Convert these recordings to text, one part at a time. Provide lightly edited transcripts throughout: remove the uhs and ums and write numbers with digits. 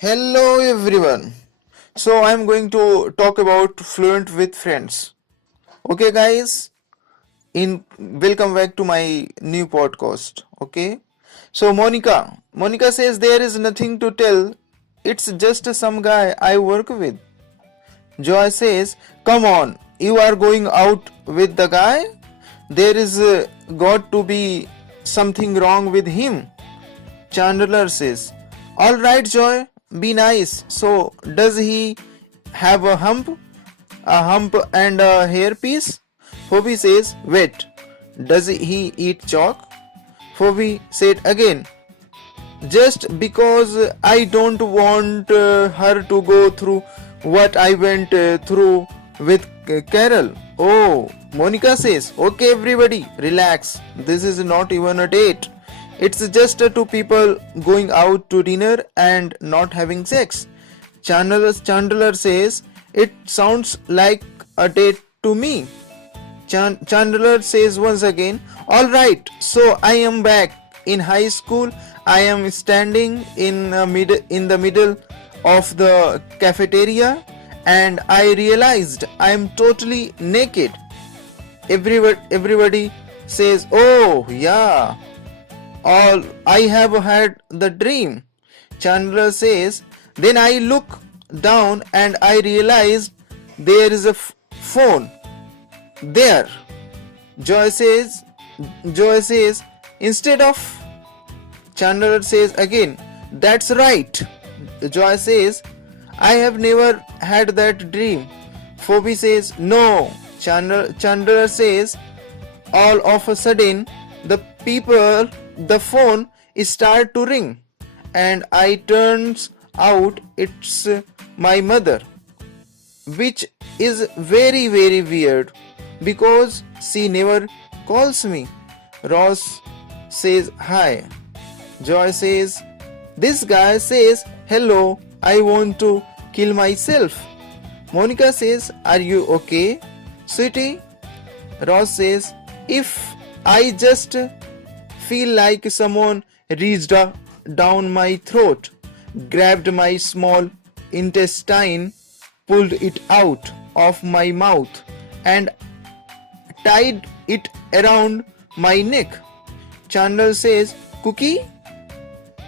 Hello everyone. So I'm going to talk about Fluent with friends. Okay guys, in welcome back to my new podcast. Okay? So Monica says there is nothing to tell. It's just some guy I work with. Joy says, "Come on, you are going out with the guy? There is got to be something wrong with him." Chandler says, "Alright, Joy, be nice. So, does he have a hump? A hump and a hairpiece?" Phoebe says, "Wait, does he eat chalk?" Phoebe said again, "Just because I don't want her to go through what I went through with Carol." Oh, Monica says, "Okay, everybody, relax. This is not even a date. It's just two people going out to dinner and not having sex." Chandler says, "It sounds like a date to me." Chandler says once again, "Alright, so I am back in high school. I am standing in the middle of the cafeteria and I realized I am totally naked." Everybody says, "Oh, yeah. All I have had the dream." Chandler says, "Then I look down and I realized there is a phone there." Joy says, Joy says, "Instead of." Chandler says again, "That's right." Joy says, "I have never had that dream." Phoebe says, "No." Chandler says, all of a sudden, the phone start to ring, and I turns out it's my mother, which is very weird because she never calls me. Ross says hi. Joy says, "This guy says hello, I want to kill myself." Monica says, "Are you okay, sweetie?" Ross says, "If I just feel like someone reached down my throat, grabbed my small intestine, pulled it out of my mouth, and tied it around my neck." Chandler says, "Cookie?"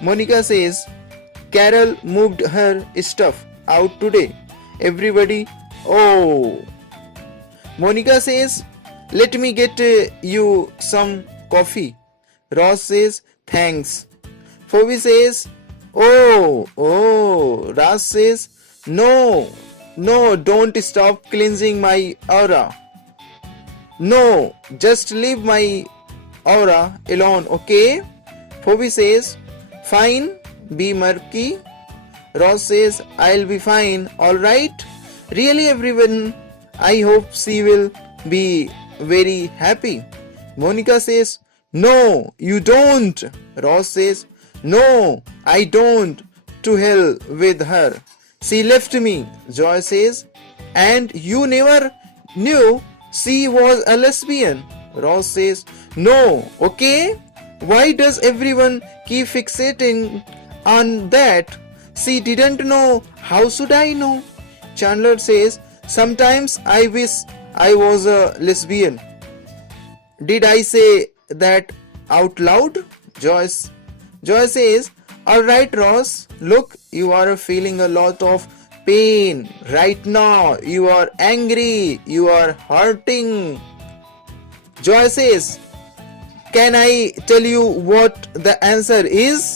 Monica says, "Carol moved her stuff out today." Everybody, oh. Monica says, "Let me get you some coffee." Ross says, "Thanks." Phoebe says, Oh. Ross says, No, don't stop cleansing my aura. No, just leave my aura alone, okay?" Phoebe says, "Fine, be murky." Ross says, "I'll be fine, alright." Really, everyone, I hope she will be very happy. Monica says, "No, you don't." Ross says, "No, I don't. To hell with her. She left me." Joy says, "And you never knew she was a lesbian." Ross says, "No, okay? Why does everyone keep fixating on that? She didn't know. How should I know?" Chandler says, "Sometimes I wish I was a lesbian." Did I say that out loud? Joy says, "Alright, Ross, look, you are feeling a lot of pain right now. You are angry. You are hurting." Joy says, "Can I tell you what the answer is?"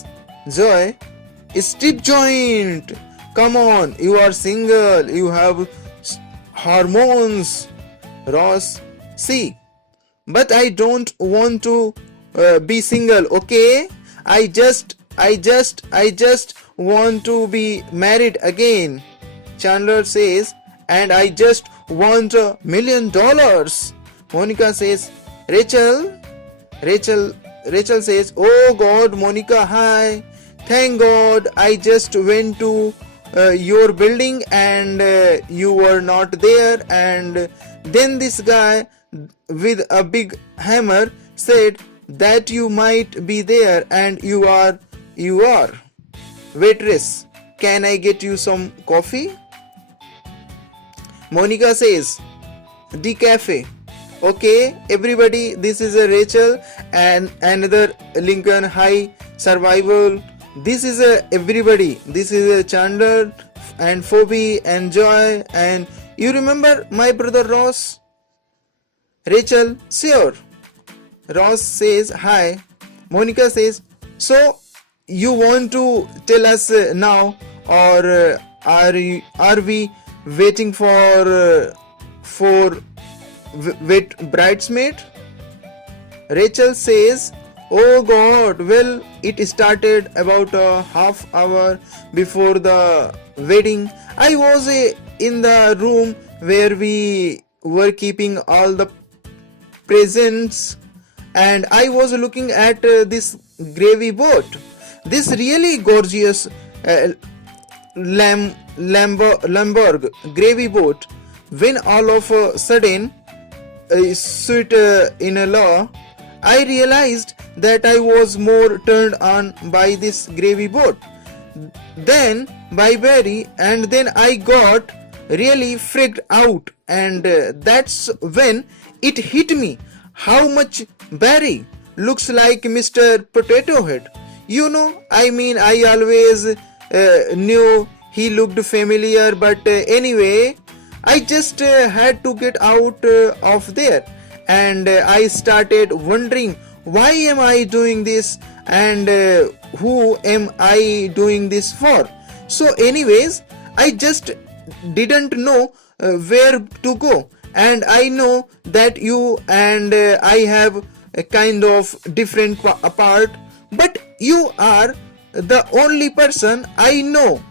Joy, "Strip joint. Come on, you are single. You have hormones." Ross, "See, but I don't want to be single, okay? I just want to be married again." Chandler says, "And I just want $1,000,000. Monica says, Rachel says, "Oh God, Monica, hi. Thank God I just went to your building and you were not there, and then this guy with a big hammer said that you might be there, and you are." Waitress, can I get you some coffee? Monica says, the cafe. Okay, everybody, this is a Rachel and another Lincoln High survival. This is a everybody. This is a Chandler and Phoebe and Joy, and you remember my brother Ross? Rachel, sure. Ross says hi. Monica says, so you want to tell us now, or are we waiting for wait bridesmaid? Rachel says, oh God, well, it started about a half hour before the wedding. I was in the room where we were keeping all the presents, and I was looking at this gravy boat, this really gorgeous Lamborg gravy boat, when all of a sudden, sweet in-law, I realized that I was more turned on by this gravy boat than by Barry, and then I got really freaked out, and that's when it hit me how much Barry looks like Mr. Potato Head. You know, I mean, I always knew he looked familiar, but anyway, I just had to get out of there, and I started wondering, why am I doing this, and who am I doing this for? So anyways, I just didn't know where to go, and I know that you and I have a kind of different part, but you are the only person I know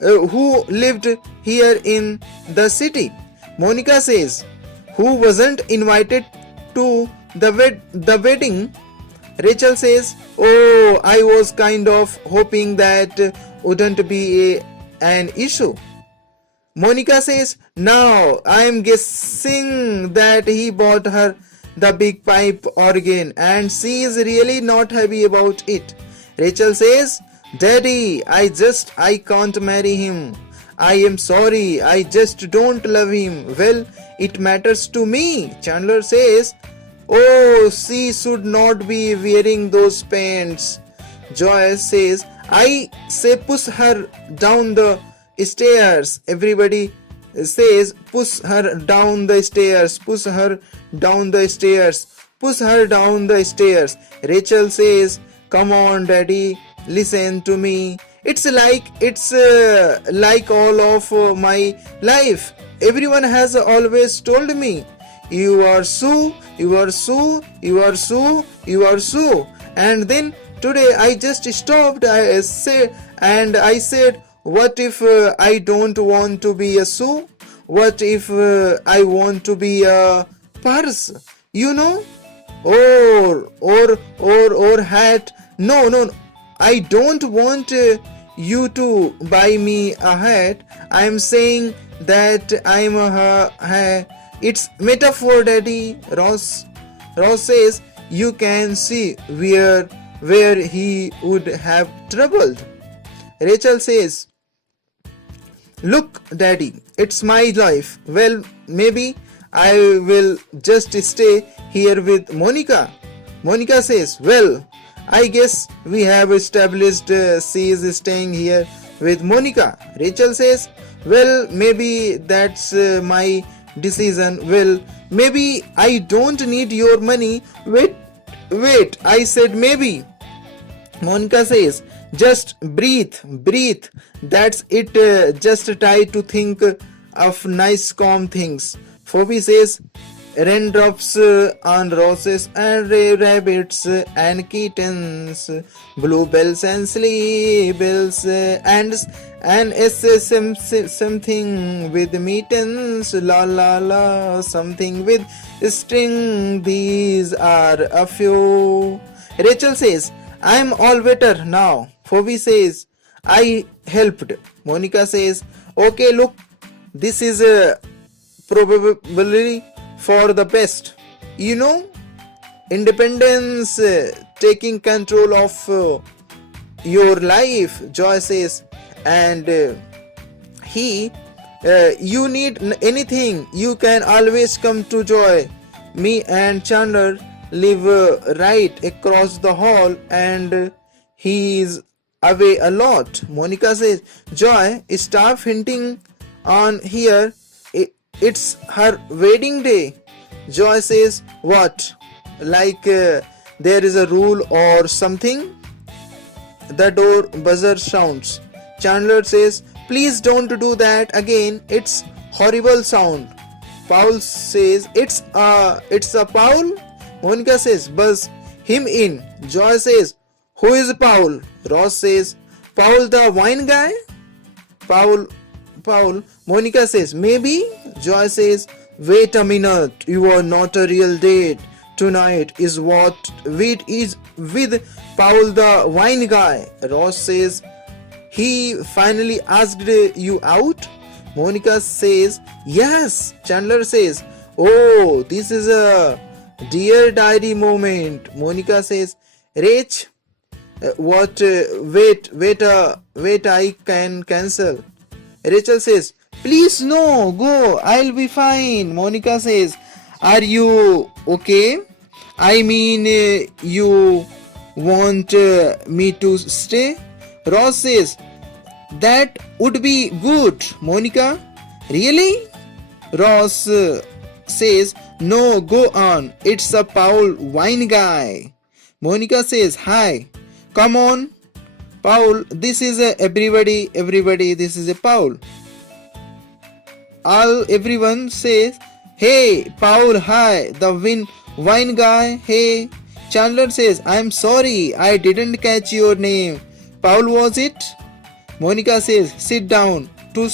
who lived here in the city. Monica says, who wasn't invited to the wedding? Rachel says, oh, I was kind of hoping that wouldn't be an issue. Monica says, now I'm guessing that he bought her the big pipe organ and she is really not happy about it. Rachel says, Daddy, I can't marry him. I am sorry, I just don't love him. Well, it matters to me. Chandler says, oh, she should not be wearing those pants. Joy says, I say push her down the stairs. Everybody says push her down the stairs, push her down the stairs, push her down the stairs. Rachel says, come on daddy, listen to me. It's like all of my life. Everyone has always told me, you are so, you are so, you are so, you are so. And then today I just stopped. I said, what if I don't want to be a shoe? What if I want to be a purse? You know, or hat. No. I don't want you to buy me a hat. I'm saying that I'm a it's metaphor, Daddy. Ross says you can see where he would have troubled. Rachel says, look, Daddy, it's my life. Well, maybe I will just stay here with Monica. Monica says, well, I guess we have established she is staying here with Monica. Rachel says, well, maybe that's my decision. Well, maybe I don't need your money. Wait, I said maybe. Monica says, just breathe. That's it. Just try to think of nice calm things. Phoebe says, raindrops on roses and rabbits and kittens, bluebells and sleigh bells and something with mittens, la la la, something with string. These are a few. Rachel says, I'm all better now. Phoebe says, I helped. Monica says, okay, look, this is probably for the best. You know, independence, taking control of your life. Joy says, and he you need anything, you can always come to Joy. Me and Chandler live right across the hall, and he is away a lot. Monica says, Joy, stop hinting on here. It's her wedding day. Joy says, what? Like there is a rule or something? The door buzzer sounds. Chandler says, please don't do that again. It's horrible sound. Paul says, it's a Paul. Monica says, buzz him in. Joy says, who is Paul? Ross says, Paul the wine guy? Paul. Monica says, maybe. Joy says, wait a minute. You are not a real date. Tonight is what wait is with Paul the wine guy. Ross says, he finally asked you out? Monica says, yes. Chandler says, oh, this is a dear diary moment. Monica says, Rach, what? Wait, I can cancel. Rachel says, please no, go, I'll be fine. Monica says, are you okay? I mean, you want me to stay? Ross says, that would be good. Monica, really? Ross says, no, go on. It's a Paul wine guy. Monica says, hi. Come on. Paul, this is everybody, this is a Paul. Everyone says, hey, Paul, hi. The wine guy, hey. Chandler says, I'm sorry, I didn't catch your name. Paul, was it? Monica says, sit down. 2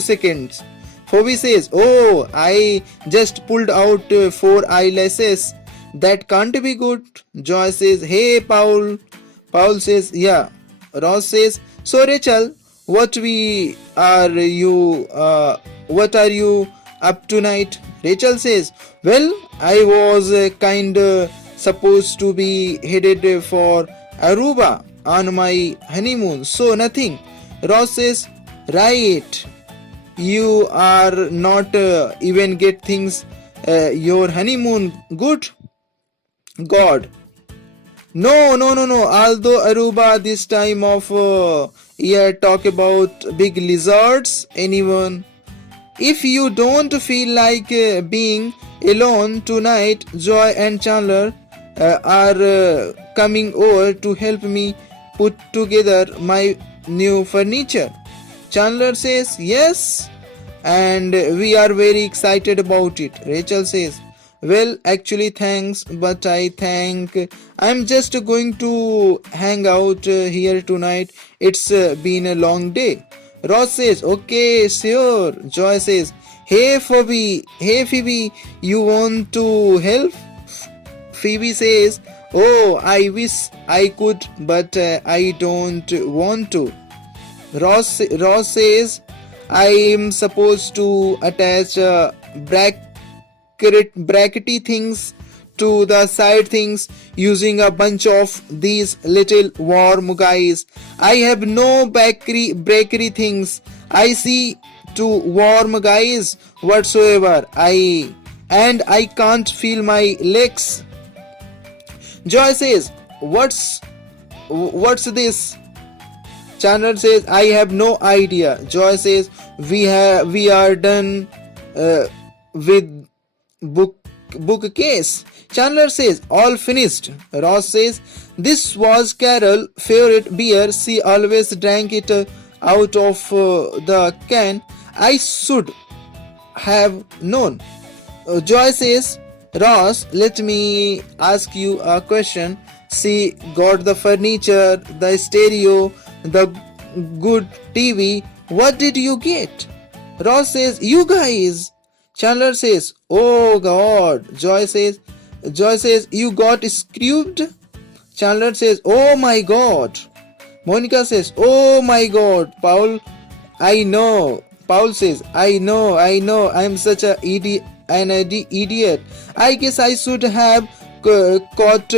seconds. Phoebe says, oh, I just pulled out 4 eyelashes. That can't be good. Joy says, hey, Paul. Paul says, yeah. Ross says, so Rachel, what are you up tonight? Rachel says, well, I was supposed to be headed for Aruba on my honeymoon, so nothing. Ross says, right, you are not even get things your honeymoon good? God. No. Although Aruba this time of year talk about big lizards, anyone. If you don't feel like being alone tonight, Joy and Chandler are coming over to help me put together my new furniture. Chandler says, yes, and we are very excited about it. Rachel says, well, actually thanks, but I think I'm just going to hang out here tonight. It's been a long day. Ross says, okay, sure. Joy says, hey Phoebe, you want to help? Phoebe says, oh, I wish I could, but I don't want to. Ross says, I am supposed to attach brackety things to the side things using a bunch of these little warm guys. I have no bakery things. I see two warm guys whatsoever. I can't feel my legs. Joy says, what's this? Chandler says, I have no idea. Joy says, we are done with bookcase. Chandler says, all finished. Ross says, this was Carol's favorite beer. She always drank it out of the can. I should have known. Joy says, Ross, let me ask you a question. She got the furniture, the stereo, the good TV. What did you get? Ross says, you guys. Chandler says, oh God. Joy says, you got screwed? Chandler says, oh my God. Monica says, oh my God. Paul, I know. Paul says, I know. I'm such an idiot. I guess I should have caught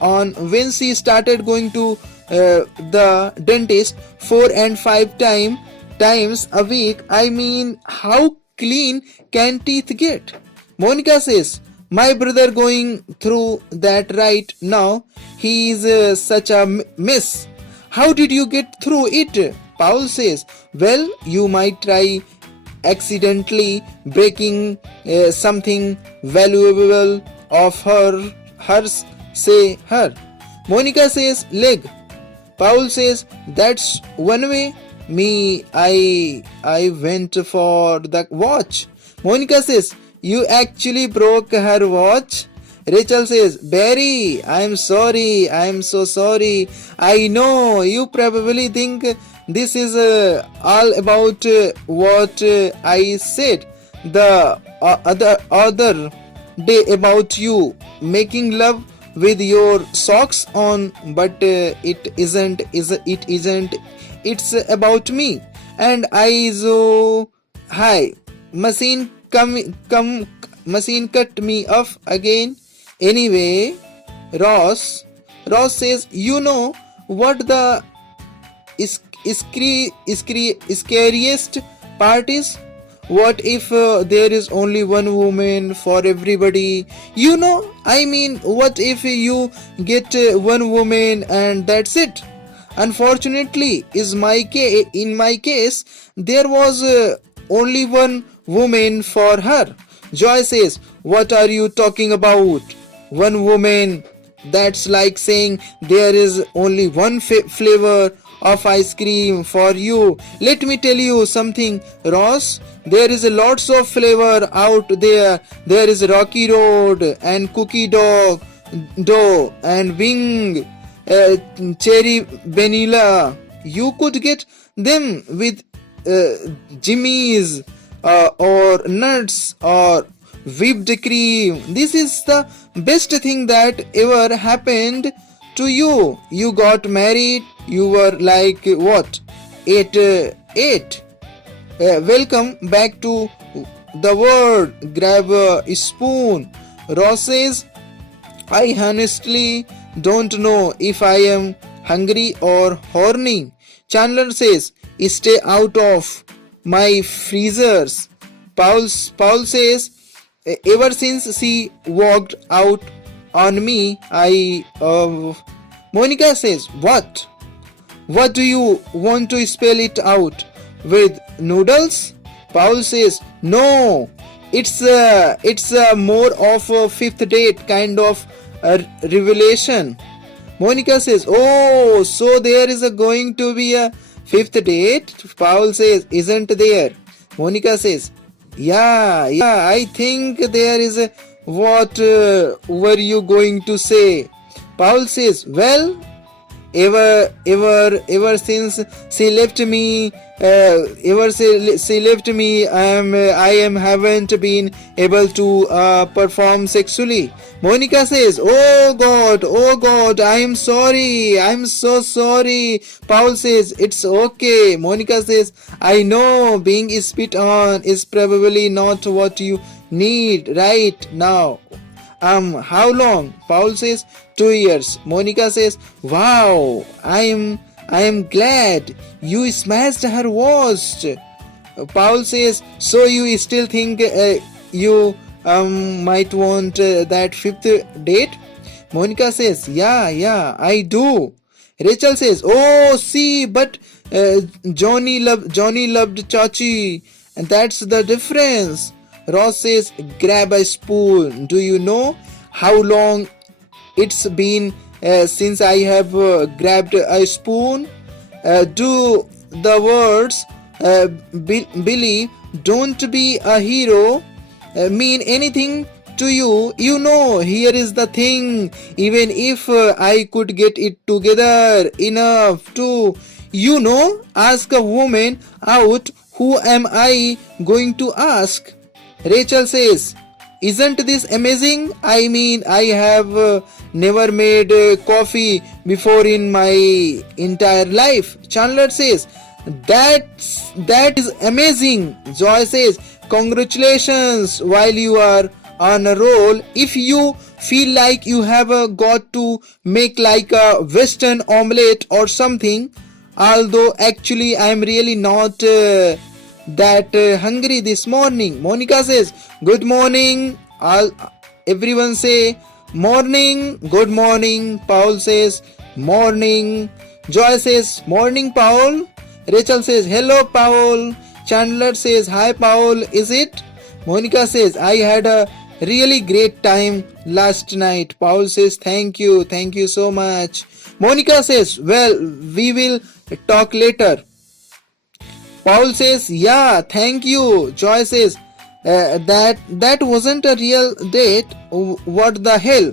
on when she started going to the dentist 4 and 5 times a week. I mean, how clean can teeth get? Monica says, my brother going through that right now. He is such a mess. How did you get through it? Paul says, well, you might try accidentally breaking something valuable of hers, say her. Monica says, leg. Paul says, that's one way. Me, I went for the watch. Monica says, you actually broke her watch? Rachel says, Barry, I'm sorry, I'm so sorry. I know you probably think this is all about what I said the other day about you making love with your socks on, but it isn't. It's about me. And I so hi machine machine cut me off again. Anyway, Ross says, you know what the scariest part is? What if there is only one woman for everybody? You know, I mean, what if you get one woman and that's it? Unfortunately, in my case, there was only one woman for her. Joy says, what are you talking about? One woman? That's like saying there is only one flavor of ice cream for you. Let me tell you something, Ross. There is lots of flavor out there. There is Rocky Road and Cookie Dough and Wing, Cherry Vanilla. You could get them with Jimmy's or nuts or whipped cream. This is the best thing that ever happened to you. You got married. You were like what? Eight. Welcome back to the world. Grab a spoon. Ross says, I honestly don't know if I am hungry or horny. Chandler says, stay out of my freezers. Paul says, ever since she walked out on me, Monica says, what? What do you want to spell it out? With noodles? Paul says, no, it's more of a fifth date kind of revelation. Monica says, oh, so there is going to be a fifth date? Paul says, isn't there? Monica says, yeah, I think there is a, what were you going to say? Paul says, well, ever since she left me, I haven't been able to perform sexually. Monica says, oh God, I am sorry, I'm so sorry. Paul says, it's okay. Monica says, I know being spit on is probably not what you need right now. How long? Paul says, 2 years. Monica says, wow, I am glad you smashed her worst. Paul says, so you still think you might want that fifth date? Monica says, yeah, I do. Rachel says, oh, see, but Johnny loved Chachi, and that's the difference. Ross says, grab a spoon. Do you know how long it's been since I have grabbed a spoon? Do the words, Billy, don't be a hero, mean anything to you? You know, here is the thing. Even if I could get it together enough to, ask a woman out, who am I going to ask? Rachel says, isn't this amazing? I mean, I have never made coffee before in my entire life. Chandler says, that is amazing. Joy says, congratulations while you are on a roll. If you feel like you have got to make like a western omelette or something. Although actually I am really not that hungry this morning. Monica says, good morning. All everyone say morning. Good morning. Paul says morning. Joy says morning, Paul. Rachel says hello, Paul. Chandler says hi, Paul. Is it? Monica says I had a really great time last night. Paul says thank you so much. Monica says, well, we will talk later. Paul says, yeah, thank you. Joy says, that wasn't a real date. What the hell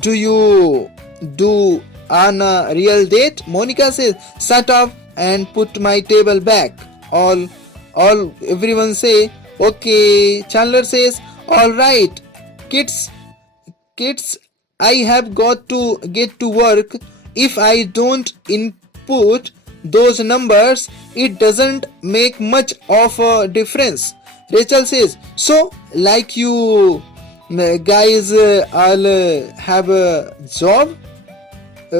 do you do on a real date? Monica says, shut up and put my table back. Everyone say, okay. Chandler says, all right, kids, kids, I have got to get to work. If I don't input those numbers, it doesn't make much of a difference. Rachel says, so like you guys all have a job?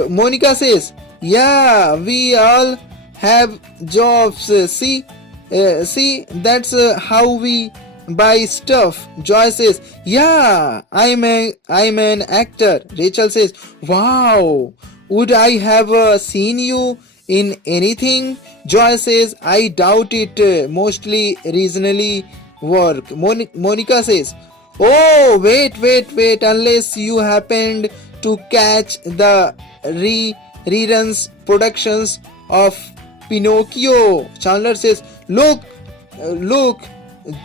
Monica says, yeah, we all have jobs. See, that's how we buy stuff. Joy says, yeah, I'm an actor. Rachel says, wow, would I have seen you in anything? Joy says, I doubt it. Mostly reasonably work. Monica says, oh, wait. Unless you happened to catch the reruns productions of Pinocchio. Chandler says, look,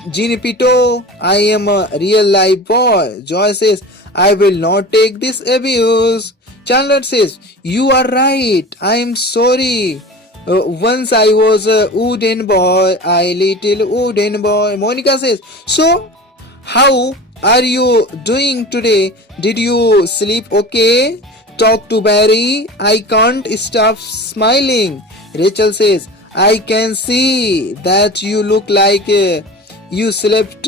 Ginipito, I am a real life boy. Joy says, I will not take this abuse. Chandler says, you are right. I am sorry. Once I was a wooden boy, little wooden boy. Monica says, so how are you doing today? Did you sleep okay? Talk to Barry. I can't stop smiling. Rachel says, I can see that you look like you slept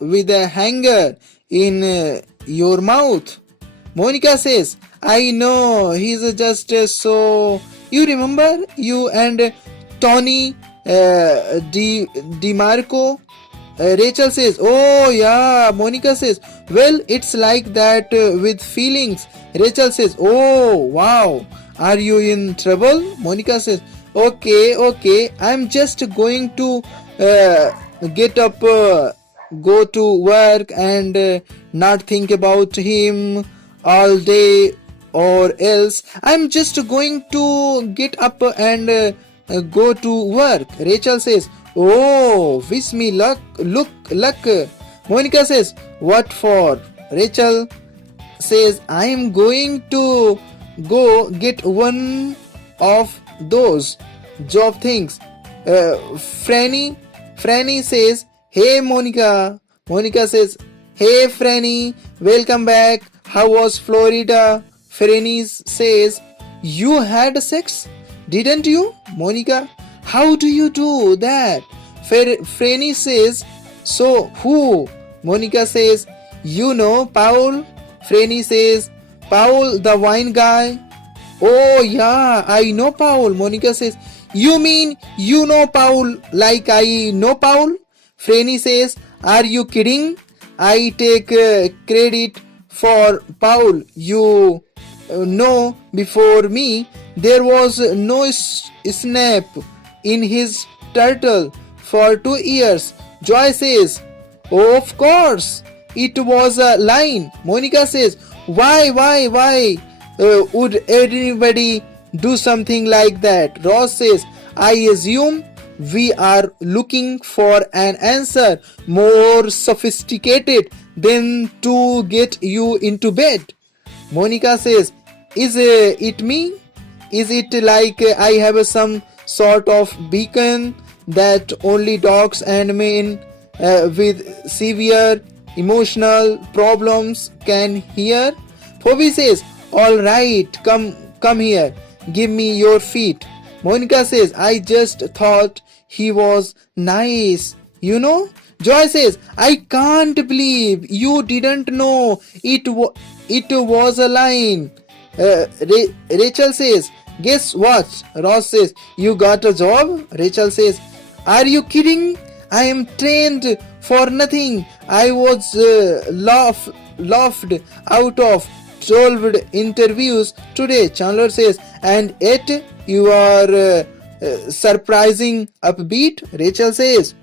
with a hanger in your mouth. Monica says, I know, he's just so... You remember you and Tony DiMarco? Rachel says, oh yeah. Monica says, well, it's like that with feelings. Rachel says, oh wow, are you in trouble? Monica says, okay, I'm just going to get up, go to work and not think about him all day, or else I'm just going to get up and go to work. Rachel says, oh, wish me luck. Monica says, what for? Rachel says, I am going to go get one of those job things. Franny says, hey Monica. Monica says, hey Franny, welcome back. How was Florida? Franny says, you had sex, didn't you? Monica, how do you do that? Franny says, so who? Monica says, you know Paul. Franny says, Paul the wine guy. Oh yeah, I know Paul. Monica says, you mean you know Paul like I know Paul? Franny says, are you kidding? I take credit for Paul. You know, before me, there was no snap in his turtle for 2 years. Joy says, oh, of course, it was a line. Monica says, why would anybody do something like that? Ross says, I assume we are looking for an answer more sophisticated than to get you into bed. Monica says, is it me? Is it like I have some sort of beacon that only dogs and men with severe emotional problems can hear? Phoebe says, alright, come here, give me your feet. Monica says, I just thought he was nice, you know. Joy says, I can't believe you didn't know it was a line. Rachel says, guess what? Ross says, you got a job? Rachel says, are you kidding? I am trained for nothing. I was laughed out of 12 interviews today. Chandler says, and yet you are surprising upbeat. Rachel says,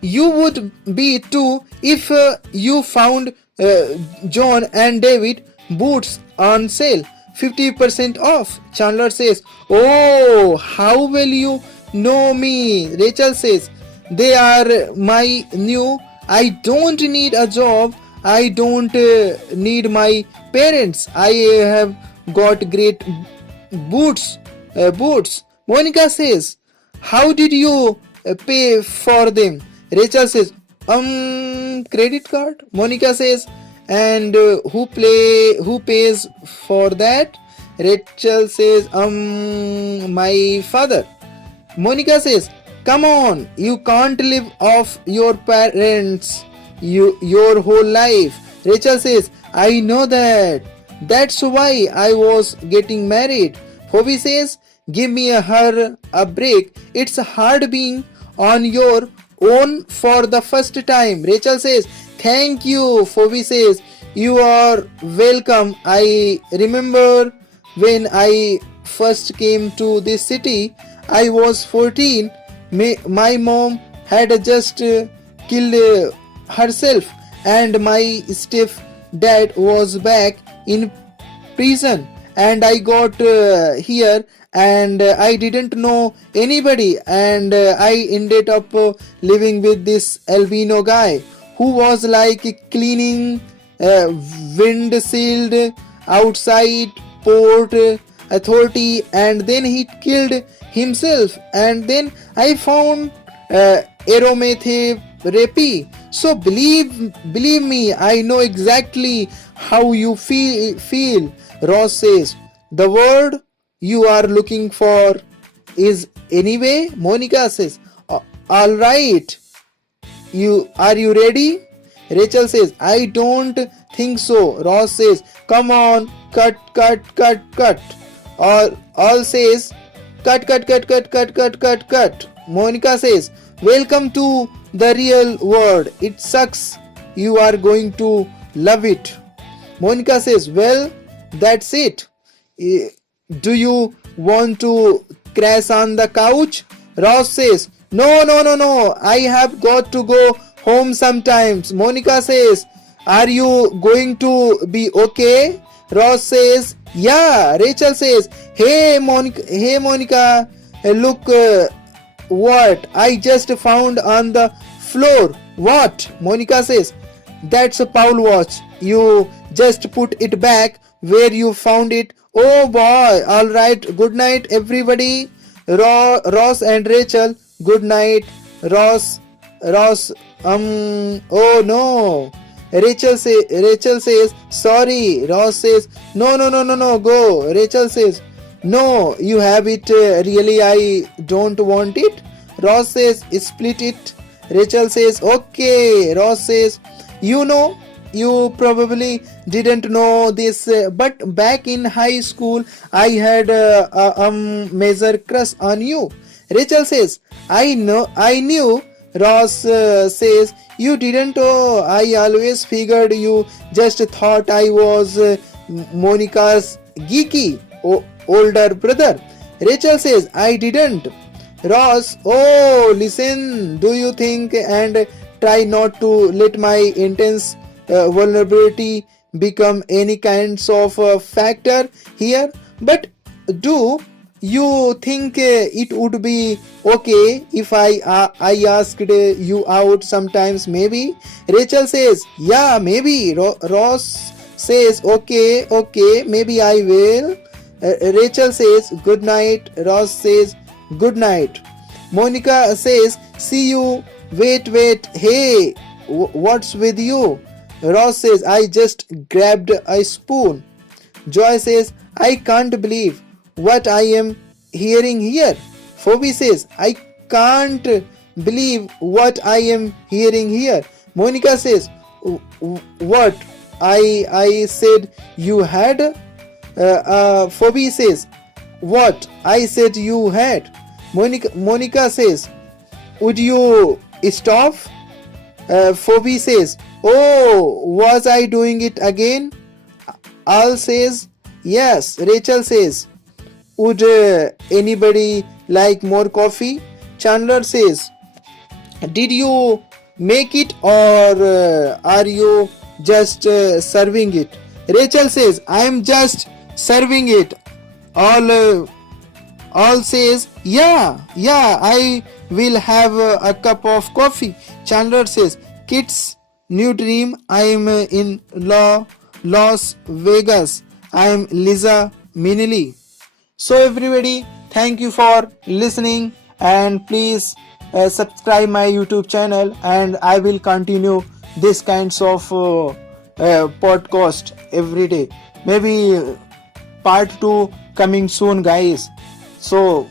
you would be too if you found John and David boots on sale, 50% off. Chandler says, oh, how well you know me. Rachel says, they are my new. I don't need a job. I don't need my parents. I have got great boots. Monica says, how did you pay for them? Rachel says, credit card. Monica says, and who pays for that? Rachel says, my father. Monica says, come on, you can't live off your parents your whole life. Rachel says, I know that. That's why I was getting married. Phoebe says, give me a break. It's hard being on your own for the first time. Rachel says, thank you. Phoebe says, you are welcome. I remember when I first came to this city, I was 14. My mom had just killed herself, and my stepdad was back in prison, and I got here and I didn't know anybody, and I ended up living with this albino guy who was like cleaning windshield outside port authority, and then he killed himself, and then I found aromatherapy. So believe me, I know exactly how you feel. Ross says, the word you are looking for is anyway. Monica says, all right, are you ready? Rachel says, I don't think so. Ross says, come on, cut. All says, cut. Monica says, welcome to the real world. It sucks. You are going to love it. Monica says, well, that's it. Do you want to crash on the couch? Ross says, no. I have got to go home sometimes. Monica says, are you going to be okay? Ross says, yeah. Rachel says, hey Monica, look what I just found on the floor. What? Monica says, that's a Paul watch. You just put it back where you found it. Oh boy. All right. Good night, everybody. Ross and Rachel. Good night. Ross. Oh no. Rachel says, sorry. Ross says, no. Go. Rachel says, no, you have it. Really, I don't want it. Ross says, split it. Rachel says, okay. Ross says, you probably didn't know this, but back in high school, I had a major crush on you. Rachel says, I knew. Ross says, you didn't. Oh, I always figured you just thought I was Monica's geeky older brother. Rachel says, I didn't. Ross, oh, listen, do you think, and try not to let my intense vulnerability become any kinds of factor here, but do you think it would be okay if I asked you out sometimes, maybe? Rachel says, yeah, maybe. Ross says, okay, maybe I will. Rachel says, good night. Ross says, good night. Monica says, see you. Wait, hey, what's with you? Ross says, I just grabbed a spoon. Joy says, I can't believe what I am hearing here. Phoebe says, I can't believe what I am hearing here. Monica says, what? I said you had. Phoebe says, what? I said you had. Monica says, would you stop? Phoebe says, oh, was I doing it again? Al says, yes. Rachel says, would anybody like more coffee? Chandler says, did you make it or are you just serving it? Rachel says, I am just serving it. All says, yeah, I will have a cup of coffee. Chandler says, kids, new dream. I am in Las Vegas. I am Liza Minnelli. So everybody, thank you for listening, and please subscribe my YouTube channel, and I will continue this kinds of podcast every day. Maybe part 2 coming soon, guys. So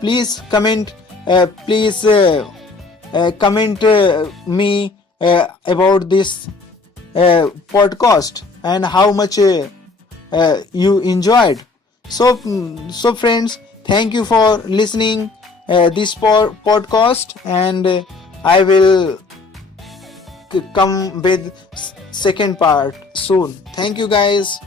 please comment, comment me about this podcast and how much you enjoyed. So friends, thank you for listening this podcast, and I will come with second part soon. Thank you, guys.